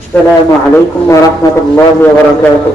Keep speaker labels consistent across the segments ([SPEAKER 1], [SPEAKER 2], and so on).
[SPEAKER 1] السلام عليكم ورحمة الله وبركاته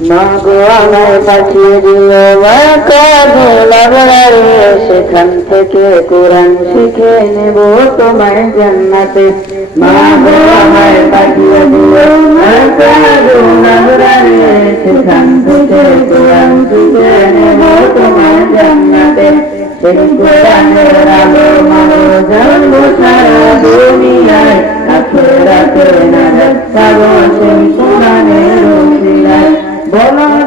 [SPEAKER 1] মা গো আমায় পাঠিয়ে দিও মা কাবুলাবারে সেখান থেকে কোরআন শিখে নেব তোমায় জান্নাতে মা গো আমায় পাঠিয়ে দিও মা কাবুলাবারে সেখান থেকে কোরআন শিখে নেব তোমায় জান্নাতে সেই কোরআনের আলো মানো জানবো সারা দুনিয়ায়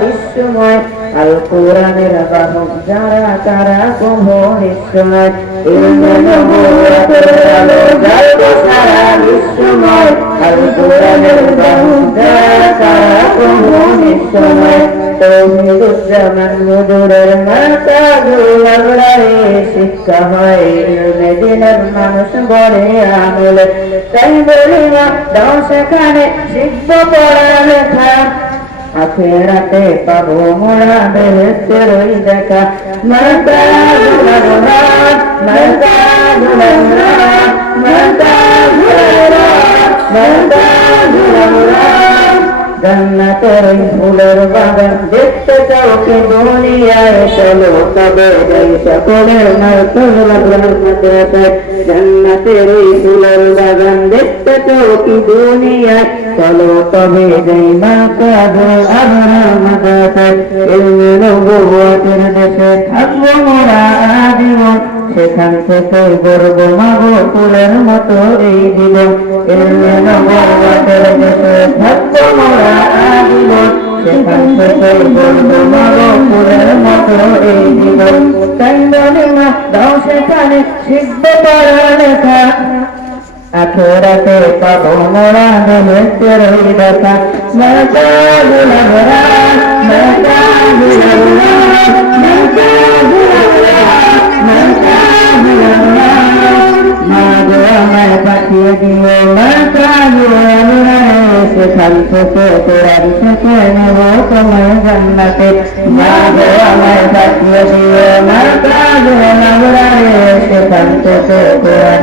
[SPEAKER 1] বিশ্বময় আল কোরআনের বাহক যারা তারা কহ বিশ্বময় আল কোরআনের বাহক যারা তারা তৌহিদুজ্জামান মুদুরের মাতা গুলাবড়ারে শিক্ষা হয় ইলমে দিনের মানুষ বড়ে আমলে তাই বলি না দাও সেখানে শিখব আখেরাতে পাবো মোরা বেহেস্তের ওই দেখা মাতা মাতা মাতা মাতা ওই ফুলের বাগান দেখতে চাও কি দুনিয়ায় চলো তবে এই সকলের জান্নাতের ওই ফুলের বাগান দেখতে চাও কি দুনিয়ায় চলো তবে যাই মা কাবো আমার মাদাতে এলমে নবুয়াতের দেশে থাকব মোরা আজীবন সেখান থেকে গর্ব মাগো ফুলের মতো এই জীবন এলমে নবুয়াতের দেশে থাকব মোরা সেখান থেকে গর্ব মাগো ফুলের মতো এই জীবন তাই বলে মা দাও সেখানে শিখবে পড়া লেখা আখেরাতে পাবো মোরা দেহের ওই দেখা মাতা গুলাবরা মাতা গুলাবরা মাতা থেকে কোরআন থেকে নেব তোমার জান্নাতে যাবে আমার জাতীয় দিয়ে আমার কাজ নাবরারে সেখান থেকে কোরআন